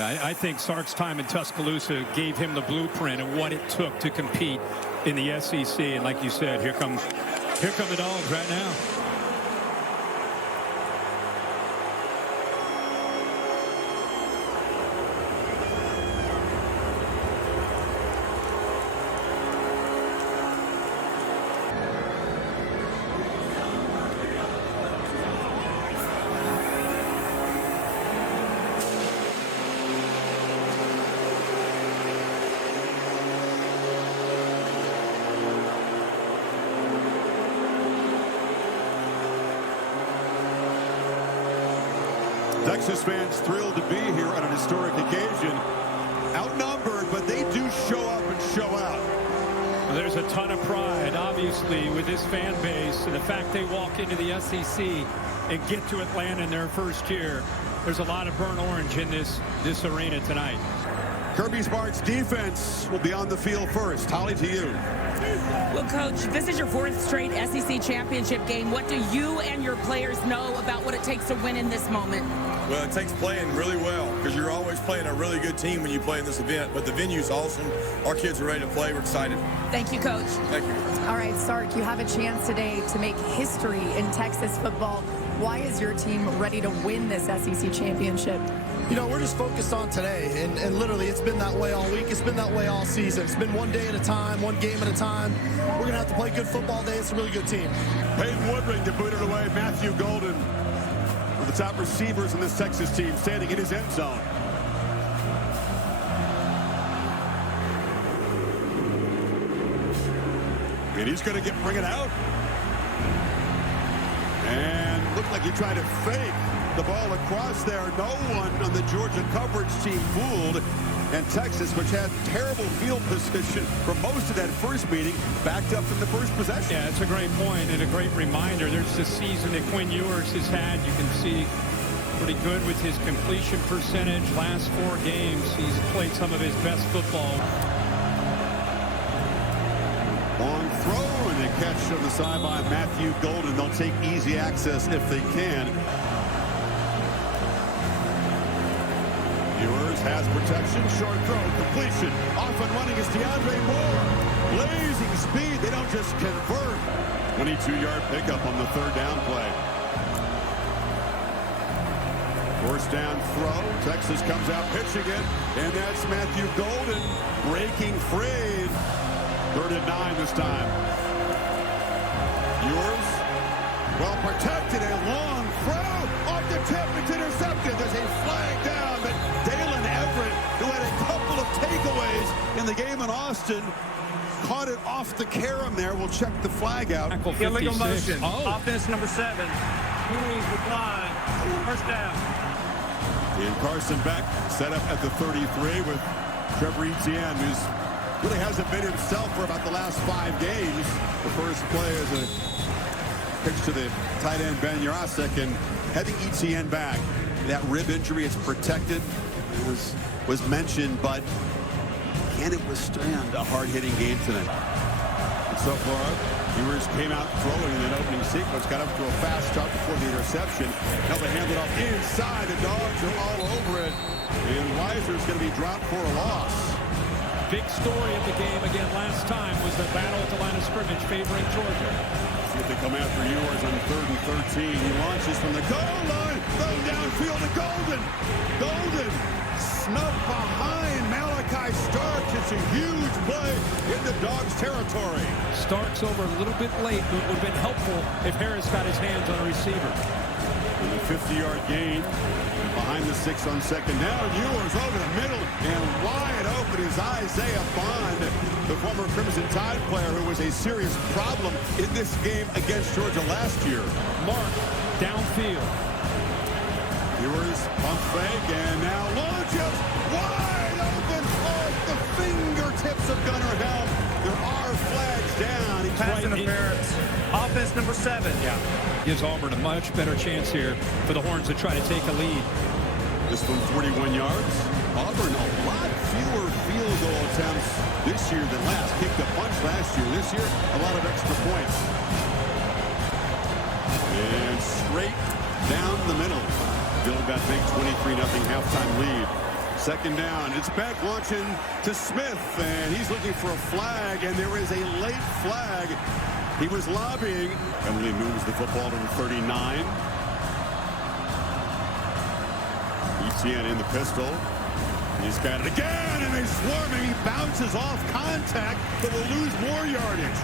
I think Sark's time in Tuscaloosa gave him the blueprint of what it took to compete in the SEC. And like you said, here come the Dogs right now. Texas fans thrilled to be here on an historic occasion. Outnumbered, but they do show up and show out. There's a ton of pride, obviously, with this fan base, and the fact they walk into the SEC and get to Atlanta in their first year. There's a lot of burnt orange in this arena tonight. Kirby Smart's defense will be on the field first. Holly, to you. Well, Coach, this is your fourth straight SEC championship game. What do you and your players know about what it takes to win in this moment? Well, it takes playing really well because you're always playing a really good team when you play in this event. But the venue's awesome. Our kids are ready to play. We're excited. Thank you, Coach. Thank you. All right, Sark, you have a chance today to make history in Texas football. Why is your team ready to win this SEC championship? You know, we're just focused on today, and literally it's been that way all week. It's been that way all season. It's been one day at a time, one game at a time. We're going to have to play good football today. It's a really good team. Peyton Woodring to boot it away. Matthew Golden, one of the top receivers in this Texas team, standing in his end zone. And he's going to bring it out. And looked like he tried to fake the ball across there. No one on the Georgia coverage team fooled. And Texas, which had terrible field position for most of that first meeting, backed up in the first possession. Yeah, it's a great point and a great reminder. There's this season that Quinn Ewers has had. You can see pretty good with his completion percentage. Last 4 games, he's played some of his best football. Long throw and a catch on the side by Matthew Golden. They'll take easy access if they can. Ewers has protection, short throw, completion. Off and running is DeAndre Moore. Blazing speed, they don't just convert. 22-yard pickup on the 3rd down play. 1st down throw. Texas comes out pitching it, and that's Matthew Golden breaking free. 3rd and 9 this time. Ewers, well protected, a long throw off the tip. It's intercepted. There's a flag down, but Dalen Everett, who had a couple of takeaways in the game in Austin, caught it off the carom there. We'll check the flag out. Illegal motion. Offense number 7. Rules decline. 1st down. And Carson Beck set up at the 33 with Trevor Etienne, who's really hasn't been himself for about the last 5 games. The first play is a pitch to the tight end Ben Yarosek, and having Etienne back. That rib injury is protected. It was mentioned, but can it withstand a hard-hitting game tonight? And so far, Ewers came out throwing in that opening sequence, got up to a fast start before the interception. Now they hand it off inside. The Dogs are all over it, and Weiser's going to be dropped for a loss. Big story of the game again last time was the battle at the line of scrimmage favoring Georgia. See if they come after Ewers on 3rd and 13. He launches from the goal line, thrown downfield to Golden. Golden snubbed behind Malachi Starks. It's a huge play in the Dogs' territory. Starks over a little bit late, but would have been helpful if Harris got his hands on a receiver. And the 50-yard gain. Behind the 6 on 2nd down. Ewers over the middle and wide open is Isaiah Bond, the former Crimson Tide player who was a serious problem in this game against Georgia last year. Mark downfield. Ewers pump fake and now launches wide open off the fingertips of Gunnar Helm. There are flags down. He's Pass interference. Offense number 7. Yeah. Gives Auburn a much better chance here for the Horns to try to take a lead. This one 41 yards. Auburn a lot fewer field goal attempts this year than last. Kicked a bunch last year. This year, a lot of extra points. And straight down the middle. Build that big 23-0 halftime lead. Second down. It's back launching to Smith, and he's looking for a flag, and there is a late flag. He was lobbying. Emily moves the football to the 39. Etienne in the pistol. He's got it again, and they swarm him. He bounces off contact, but will lose more yardage.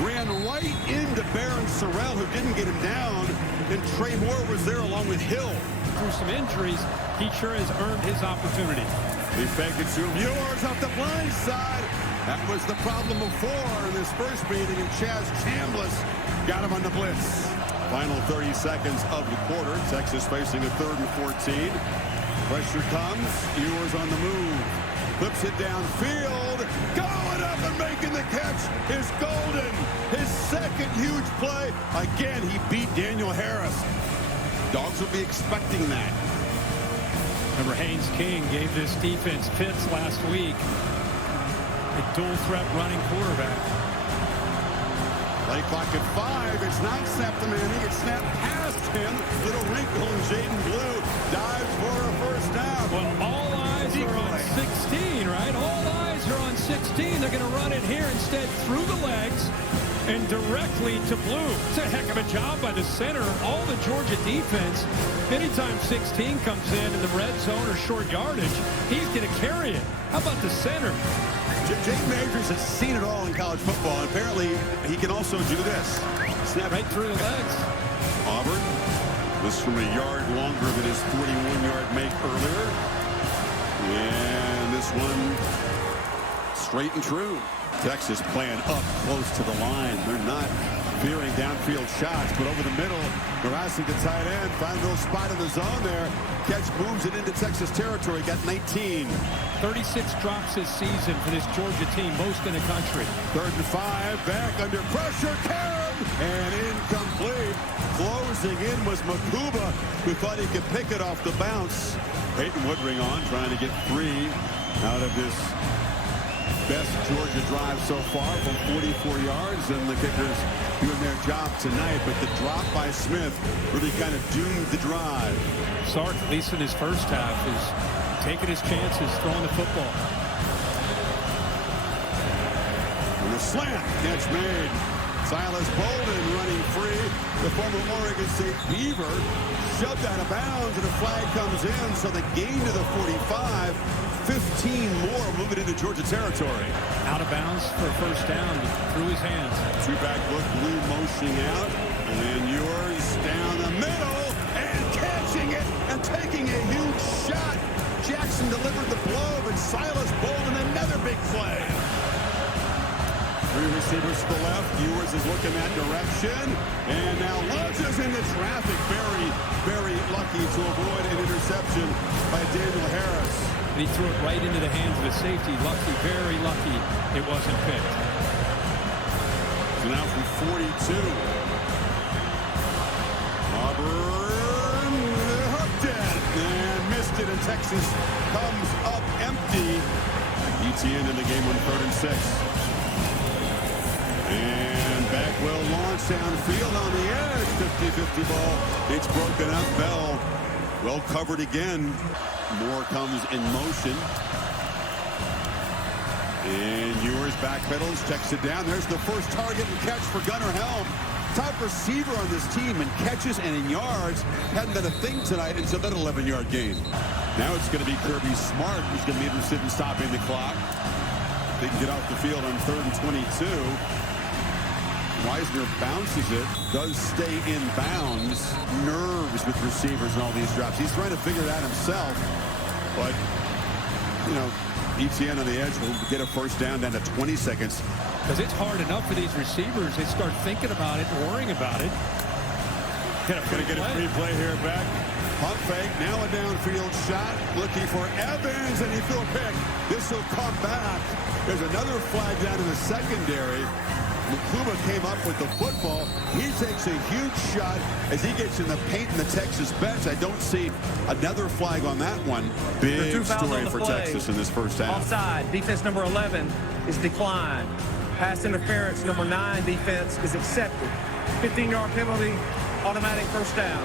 Ran right into Baron Sorrell, who didn't get him down, and Trey Moore was there along with Hill. Through some injuries, he sure has earned his opportunity. They fake it to him. Ewers off the blind side. That was the problem before in this first meeting, and Chaz Chambliss got him on the blitz. Final 30 seconds of the quarter. Texas facing a 3rd and 14. Pressure comes. Ewers on the move. Flips it downfield. Going up and making the catch is Golden. His second huge play. Again, he beat Daniel Harris. Dogs will be expecting that. Remember, Haynes King gave this defense fits last week. A dual threat running quarterback. Play clock at 5. It's not snapped to Manning. It's snapped past him. Little wrinkle, and Jaden Blue dives for a first down. Well, all eyes are on 16, right? All eyes are on 16. They're going to run it here instead through the legs and directly to Blue. It's a heck of a job by the center. All the Georgia defense, anytime 16 comes in the red zone or short yardage, he's going to carry it. How about the center? Jake Majors has seen it all in college football. Apparently, he can also do this. Snap right through the legs. Auburn, this from a yard longer than his 41-yard make earlier. And this one straight and true. Texas playing up close to the line. They're not fearing downfield shots, but over the middle, harassing the tight end. Find a little spot in the zone there. Catch moves it into Texas territory. Got 19. 36 drops this season for this Georgia team, most in the country. 3rd and 5. Back under pressure. Karam! And incomplete. Closing in was Makuba, who thought he could pick it off the bounce. Peyton Woodring on, trying to get 3 out of this best Georgia drive so far from 44 yards, and the kickers doing their job tonight, but the drop by Smith really kind of doomed the drive. Sark, at least in his first half, is taking his chances, throwing the football. And the slant catch made. Silas Bolden running free. The former Oregon State Beaver shoved out of bounds, and a flag comes in, so the gain to the 45. 15 more moving into Georgia territory. Out of bounds for a first down through his hands. Two-back look, Blue motioning out, and Ewers down the middle and catching it and taking a huge shot. Jackson delivered the blow, and Silas Bolden another big play. 3 receivers to the left. Ewers is looking that direction, and now launches into traffic. Very, very lucky to avoid an interception by Daniel Harris. And he threw it right into the hands of the safety. Lucky, very lucky, it wasn't picked. So now from 42. Auburn hooked it and missed it, and Texas comes up empty. Etienne in the game on 3rd and 6. And Bagwell launch downfield on the edge. 50-50 ball. It's broken up. Bell well covered again. Moore comes in motion. And Ewers backpedals, checks it down. There's the first target and catch for Gunnar Helm. Top receiver on this team in catches and in yards. Hadn't done a thing tonight until that 11-yard gain. Now it's going to be Kirby Smart who's going to be interested in stopping the clock. They can get off the field on 3rd and 22. Weisner bounces it, does stay in bounds. Nerves with receivers and all these drops. He's trying to figure that himself. But, you know, Etienne on the edge will get a first down down to 20 seconds. Because it's hard enough for these receivers. They start thinking about it, worrying about it. Going to get a free play here back. Pump fake, now a downfield shot. Looking for Evans, and he threw a pick. This will come back. There's another flag down in the secondary. Makuba came up with the football. He takes a huge shot as he gets in the paint in the Texas bench. I don't see another flag on that one. Big story for Texas in this first half. Offside, defense number 11 is declined. Pass interference number 9 defense is accepted. 15-yard penalty, automatic first down.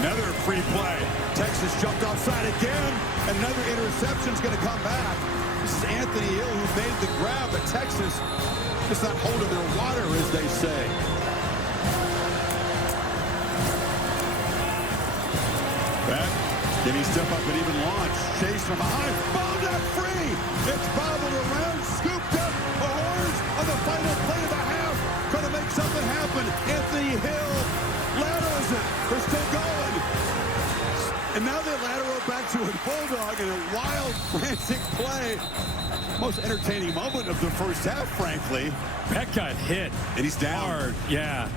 Another free play. Texas jumped offside again. Another interception's going to come back. This is Anthony Hill who made the grab, but Texas just not holding their water, as they say. Back. Can he step up and even launch? Chase from behind. Ball not free. It's bobbled around, scooped up. The Horns on the final play of the half. Going to make something happen. Anthony Hill laterals it. They're still going. And now they lateral back to a Bulldog in a wild, frantic play. Most entertaining moment of the first half, frankly. That got hit. And he's down. Hard. Yeah.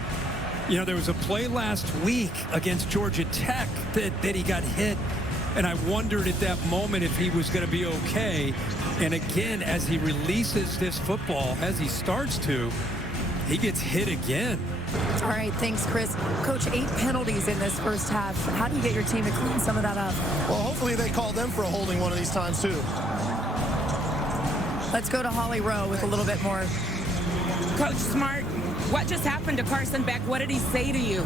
You know, there was a play last week against Georgia Tech that he got hit. And I wondered at that moment if he was going to be okay. And again, as he releases this football, as he starts to, he gets hit again. All right, thanks, Chris. Coach, 8 penalties in this first half. How do you get your team to clean some of that up? Well, hopefully they call them for a holding one of these times, too. Let's go to Holly Rowe with a little bit more. Coach Smart, what just happened to Carson Beck? What did he say to you?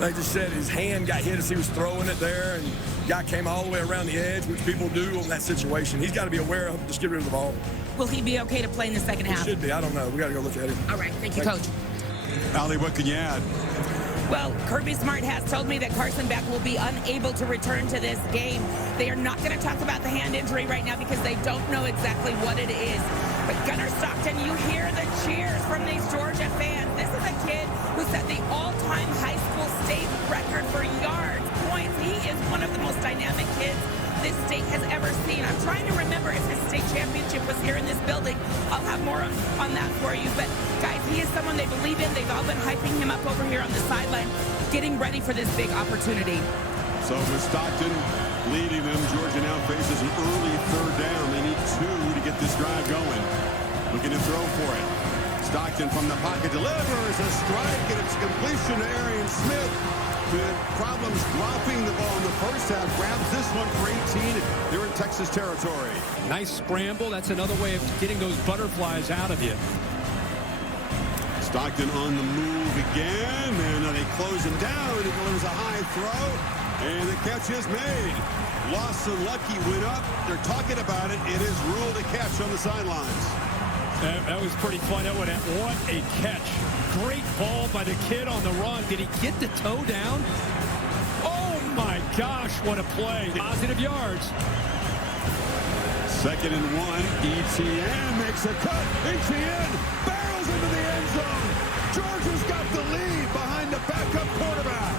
They just said his hand got hit as he was throwing it there, and guy came all the way around the edge, which people do on that situation. He's got to be aware of, just get rid of the ball. Will he be okay to play in the second half? He should be. I don't know. We got to go look at him. All right. Thank you, Coach. Ali, what can you add? Well, Kirby Smart has told me that Carson Beck will be unable to return to this game. They are not going to talk about the hand injury right now because they don't know exactly what it is. But Gunnar Stockton, you hear the cheers from these Georgia fans. This is a kid who set the all-time high school state record for yards, points. He is one of the most dynamic kids this state has ever seen. I'm trying to remember if his state championship was here in this building. I'll have more on that for you. But, guys, he is someone they believe in. They've all been hyping him up over here on the sideline, getting ready for this big opportunity. So with Stockton leading them, Georgia now faces an early third down. They need 2 to get this drive going. Looking to throw for it. Stockton from the pocket delivers a strike, and it's completion to Arian Smith. With problems dropping the ball in the first half, grabs this one for 18. They're in Texas territory. Nice scramble. That's another way of getting those butterflies out of you. Stockton on the move again, and they close him down. He delivers a high throw, and the catch is made. Lawson Lucky went up. They're talking about it. It is ruled a catch on the sidelines. That was pretty fun. What a catch. Great ball by the kid on the run. Did he get the toe down? Oh, my gosh, what a play. Positive yards. 2nd and 1. Etienne makes a cut. Etienne barrels into the end zone. Georgia's got the lead behind the backup quarterback.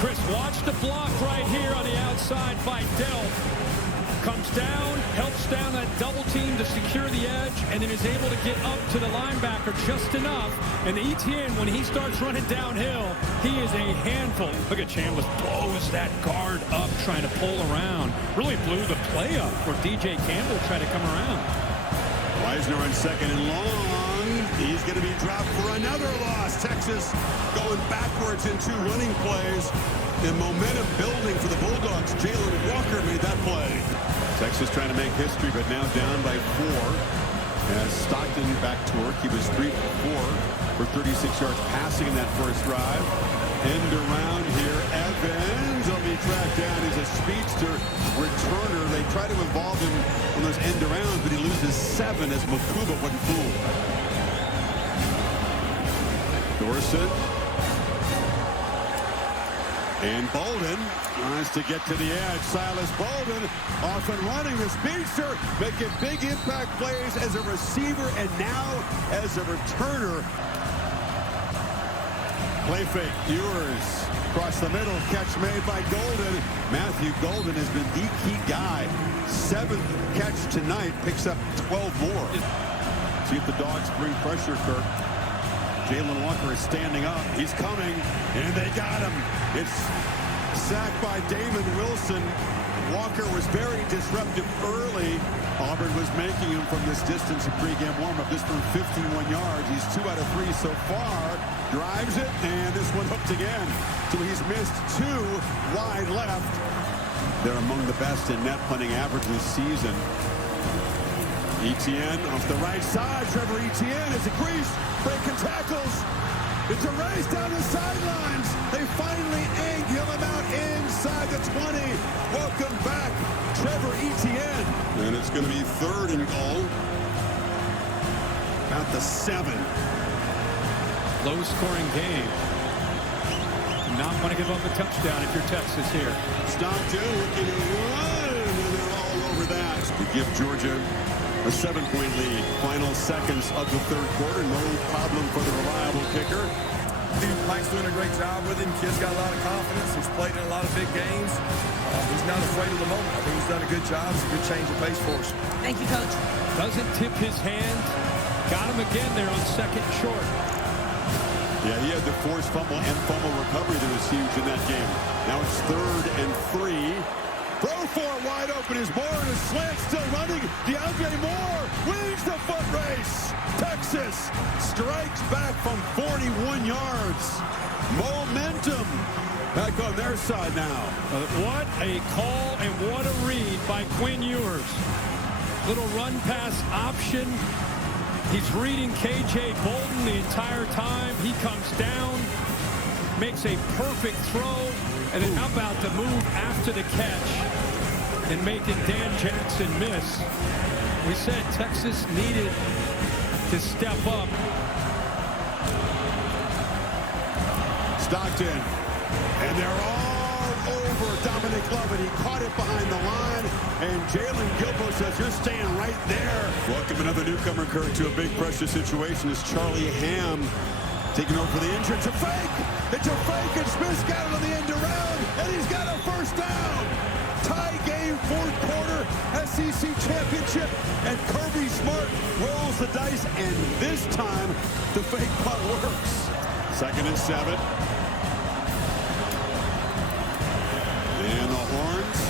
Chris, watch the block right here on the outside by Delp. Comes down, helps down that double team to secure the edge, and then is able to get up to the linebacker just enough. And Etienne, when he starts running downhill, he is a handful. Look at Chambliss blows that guard up trying to pull around. Really blew the play up where DJ Campbell tried to come around. Weisner on 2nd and long. He's going to be dropped for another loss. Texas going backwards in 2 running plays. And momentum building for the Bulldogs. Jalen Walker made that play. Texas trying to make history, but now down by 4. As Stockton back to work, he was 3 for 4 for 36 yards passing in that first drive. End around here. Evans will be tracked down. He's a speedster returner. They try to involve him on those end arounds, but he loses 7 as Makuba wasn't fooled. Dorsett. And Bolden tries to get to the edge. Silas Bolden off and running. The speedster making big impact plays as a receiver and now as a returner. Play fake. Ewers across the middle. Catch made by Golden. Matthew Golden has been the key guy. 7th catch tonight. Picks up 12 more. See if the Dogs bring pressure, Kirk. Jalen Walker is standing up. He's coming, and they got him. It's sacked by Damon Wilson. Walker was very disruptive early. Auburn was making him from this distance in pregame warm-up. This from 51 yards. He's 2 out of 3 so far. Drives it, and this one hooked again. So he's missed 2 wide left. They're among the best in net punting average this season. Etienne off the right side. Trevor Etienne is a crease, breaking tackles. It's a race down the sidelines. They finally angle him out inside the 20. Welcome back, Trevor Etienne. And it's going to be 3rd and goal. At the 7. Low-scoring game. Not want to give up a touchdown if you're Texas here. Stockton looking to run, and they're all over that to give Georgia a 7-point lead. Final seconds of the 3rd quarter. No problem for the reliable kicker. Mike's doing a great job with him. Kid's got a lot of confidence. He's played in a lot of big games. He's not afraid of the moment. I think he's done a good job. It's a good change of pace for us. Thank you, Coach. Doesn't tip his hand. Got him again there on 2nd short. Yeah, he had the forced fumble and fumble recovery that was huge in that game. Now it's 3rd and 3. Throw for it wide open is Moore in a slant, still running. DeAndre Moore wins the foot race. Texas strikes back from 41 yards. Momentum back on their side now. What a call and what a read by Quinn Ewers. Little run pass option. He's reading KJ Bolden the entire time. He comes down, makes a perfect throw, and then how about the move after the catch and making Dan Jackson miss. We said Texas needed to step up. Stockton, and they're all over Dominic Lovett. He caught it behind the line, and Jalen Gilbo says, you're staying right there. Welcome another newcomer, Kurt, to a big pressure situation. Is Charlie Ham taking over for the injury. It's a fake. It's a fake, and Smith's got it on the end around, and he's got a 1st down. Tie game, 4th quarter, SEC championship, and Kirby Smart rolls the dice, and this time the fake punt works. 2nd and 7. And the Horns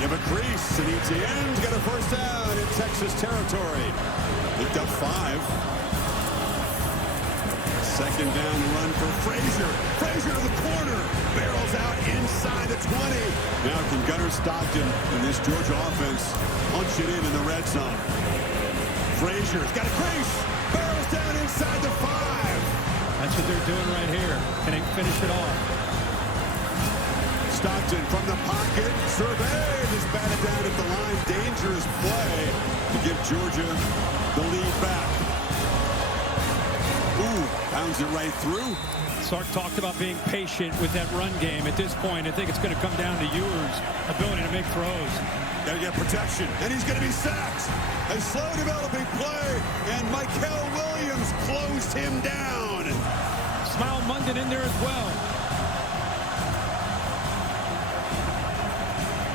give a crease, and Etienne's got a 1st down in Texas territory. Picked up 5. 2nd down run for Frazier. Frazier to the corner. Barrels out inside the 20. Now can Gunnar Stockton in this Georgia offense punch it in the red zone. Frazier's got a crease. Barrels down inside the 5. That's what they're doing right here. Can they finish it off? Stockton from the pocket. Surveyed is batted down at the line. Dangerous play to give Georgia the lead back. Ooh, pounds it right through. Sark talked about being patient with that run game. At this point, I think it's going to come down to Ewers' ability to make throws. Got to get protection, and he's going to be sacked. A slow developing play, and Michael Williams closed him down. Smile Munden in there as well.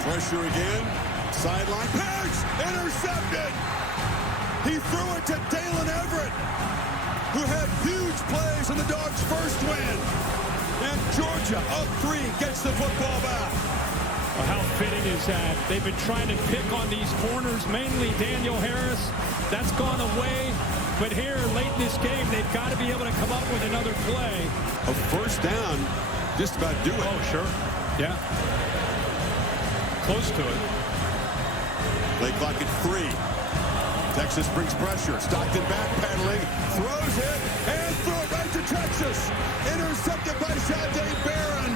Pressure again. Sideline pass. Intercepted. He threw it to Dalen Everett, who had huge plays in the Dogs' first win. And Georgia, up 3, gets the football back. Well, how fitting is that? They've been trying to pick on these corners, mainly Daniel Harris. That's gone away. But here, late in this game, they've got to be able to come up with another play. A 1st down, just about do it. Oh, sure. Yeah. Close to it. Play clock at 3. Texas brings pressure. Stockton backpedaling, throws it, and throw it right to Texas. Intercepted by Shante Barron.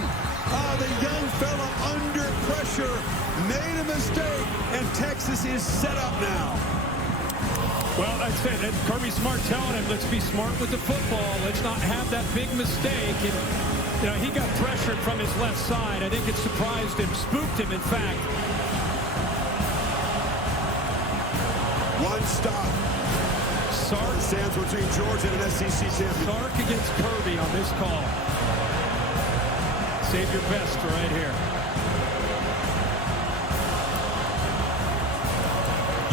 The young fella under pressure made a mistake, and Texas is set up now. Well, I'd say that Kirby Smart telling him, let's be smart with the football. Let's not have that big mistake. And, you know, he got pressured from his left side. I think it surprised him, spooked him, in fact. One stop. Sark stands between Georgia and an SEC champion. Sark against Kirby on this call. Save your best right here.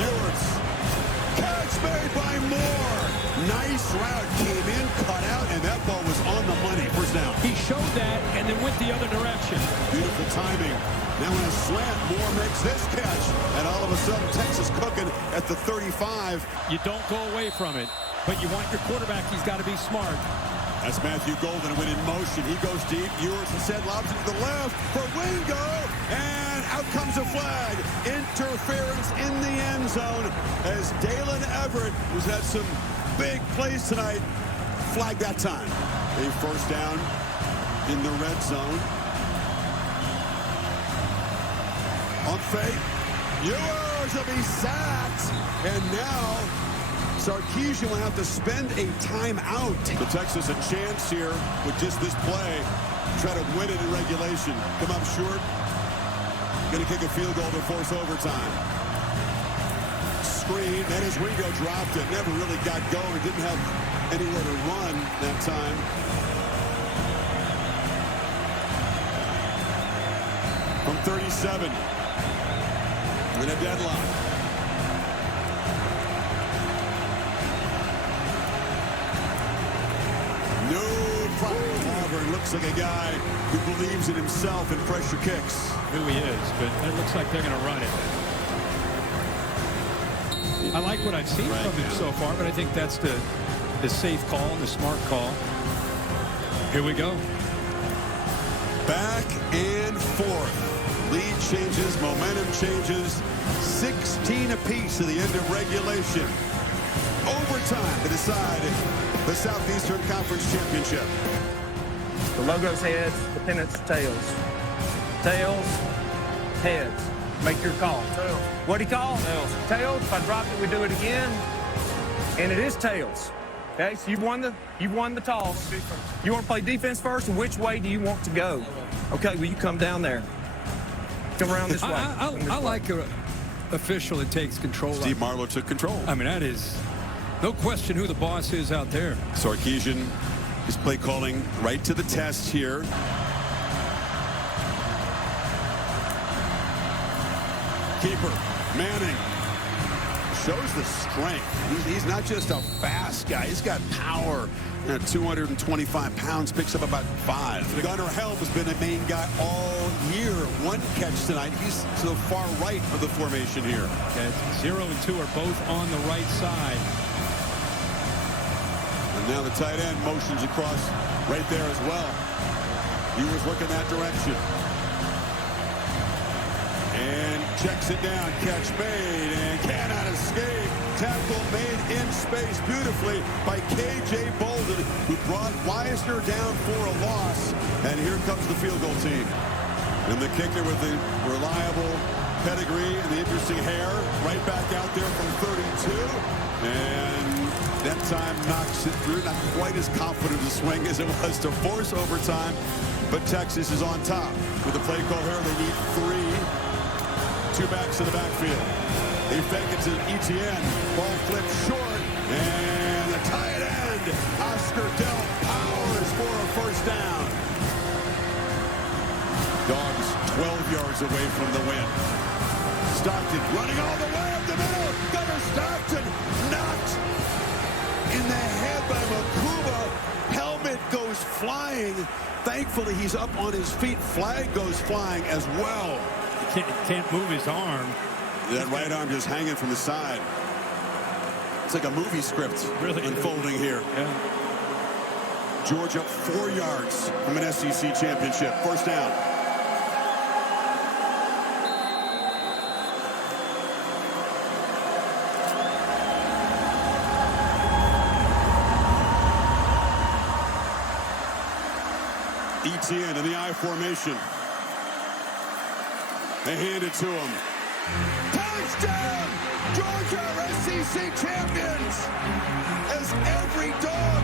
Ewers. Catch made by Moore. Nice route. Came in, cut out, and that ball was on the money. First down. He showed that and then went the other direction. Beautiful timing. Now in a slant, Moore makes this catch. And all of a sudden, Texas cooking at the 35. You don't go away from it, but you want your quarterback, he's got to be smart. That's Matthew Golden went in motion. He goes deep. Ewers instead lobs it to the left for Wingo. And out comes a flag. Interference in the end zone as Dalen Everett, who's had some big plays tonight, flag that time. A first down in the red zone. On fake. Ewers will be sacked. And now Sarkisian will have to spend a timeout. The Texas a chance here with just this play. Try to win it in regulation. Come up short. Going to kick a field goal to force overtime. Screen, and as Ringo dropped it, never really got going. Didn't have anywhere to run that time. From 37. In a deadlock. No problem. Auburn looks like a guy who believes in himself in pressure kicks. Who he is, but it looks like they're going to run it. I like what I've seen from him so far, but I think that's the safe call and the smart call. Here we go. Back and forth. Lead changes, momentum changes. 16 apiece at the end of regulation. Overtime to decide the Southeastern Conference Championship. The logo's heads, the pennant's tails. Tails, heads. Make your call. Tails. What'd he call? Tails. Tails. If I drop it, we do it again. And it is tails. Okay, so you've won the toss. You want to play defense first, and which way do you want to go? Okay, well, you come down there. Come around this way. I like an official that takes control. Steve Marlowe took control. I mean, that is no question who the boss is out there. Sarkisian is play calling right to the test here. Keeper, Manning, shows the strength. He's not just a fast guy. He's got power. At 225 pounds, picks up about 5. Gunnar Helm has been a main guy all year. One catch tonight. He's to the far right of the formation here. Okay, 0 and 2 are both on the right side. And now the tight end motions across right there as well. He was looking that direction. And checks it down. Catch made and cannot escape. Tackle made in space beautifully by K.J. Bolden, who brought Weisner down for a loss. And here comes the field goal team. And the kicker with the reliable pedigree and the interesting hair right back out there from 32. And that time knocks it through. Not quite as confident a swing as it was to force overtime. But Texas is on top. With the play call here, they need 3. 2 backs in the backfield. They fake it to Etienne. Ball flipped short. And the tight end, Oscar Del powers for a first down. Dogs 12 yards away from the win. Stockton running all the way up the middle. Gunnar Stockton knocked in the head by Makuba. Helmet goes flying. Thankfully, he's up on his feet. Flag goes flying as well. Can't move his arm. That right arm just hanging from the side. It's like a movie script really unfolding here. Yeah. Georgia 4 yards from an SEC championship. First down. Etienne in the I formation. They hand it to him. Touchdown! Georgia SEC champions! As every dog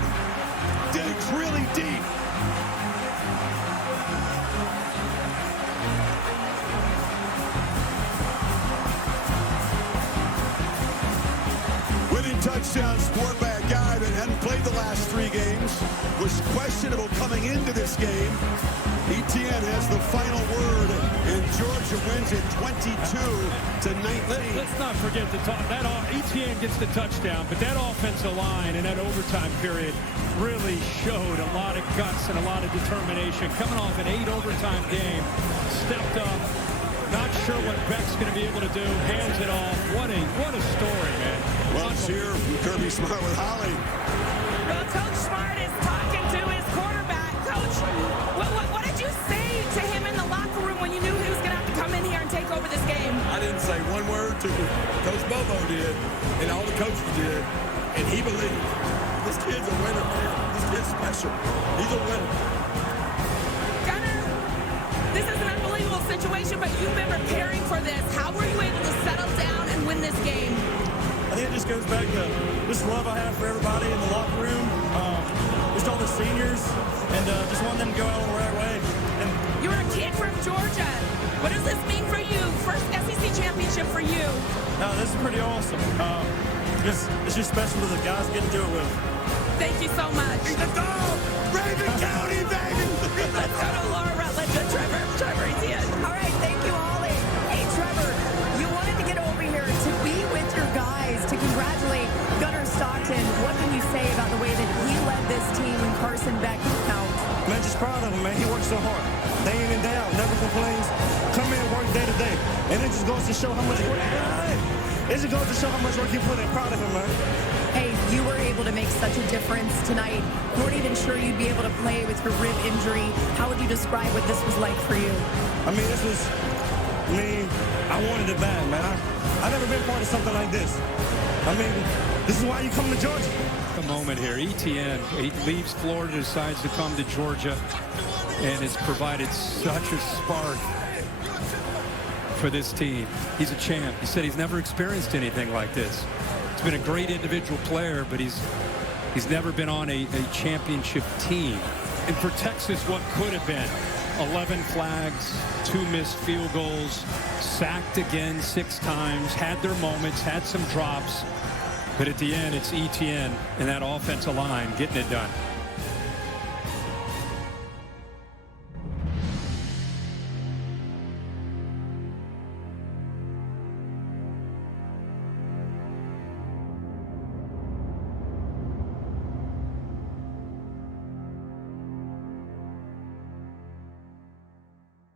digs really deep. Winning touchdown scored by a guy that hadn't played the last 3 games. Was questionable coming into this game. Etienne has the final word, and Georgia wins it 22-19. Let's not forget to talk. Etienne gets the touchdown, but that offensive line in that overtime period really showed a lot of guts and a lot of determination. Coming off an 8 overtime game, stepped up. Not sure what Beck's going to be able to do. Hands it off. What a story, man. Well, let's hear from Kirby Smart with Holly. Well, Coach Smart is talking to his quarterback. Coach, what did you say to him in the locker room when you knew he was going to have to come in here and take didn't say one word to Coach Bobo did, and all the coaches did, and he believed. This kid's a winner, man. This kid's special. He's a winner. Gunner, this is an unbelievable situation, but you've been preparing for this. How were you able to settle down and win this game? I think it just goes back to this love I have for everybody in the locker room, just all the seniors, and just want them to go out the right way. And You're a kid from Georgia. What does this mean for you? First SEC championship for you. this is pretty awesome. It's just special to the guys getting to do it with. Thank you so much. Let's go! Raven County, baby! Let's go to Laura Rutledge and Trevor Etienne. All right, thank you, Ollie. Hey, Trevor, you wanted to get over here to be with your guys, to congratulate Gunner Stockton. What can you say about the way that he led this team when Carson Beck out? Man, just proud of him, man. He works so hard. Day in and day out, never complains. Come in and work day to day. And it just goes to show how much work he put in. Proud of him, man. Hey, you were able to make such a difference tonight. You weren't even sure you'd be able to play with your rib injury. How would you describe what this was like for you? I mean, I wanted it bad, man. I've never been part of something like this. I mean, this is why you come to Georgia. A moment here. Etienne, he leaves Florida, decides to come to Georgia, and it's provided such a spark for this team. He's a champ. He said he's never experienced anything like this. He's been a great individual player, but he's never been on a championship team. And for Texas, what could have been 11 flags, 2 missed field goals, sacked again 6 times, had their moments, had some drops, but at the end, it's Etienne and that offensive line getting it done.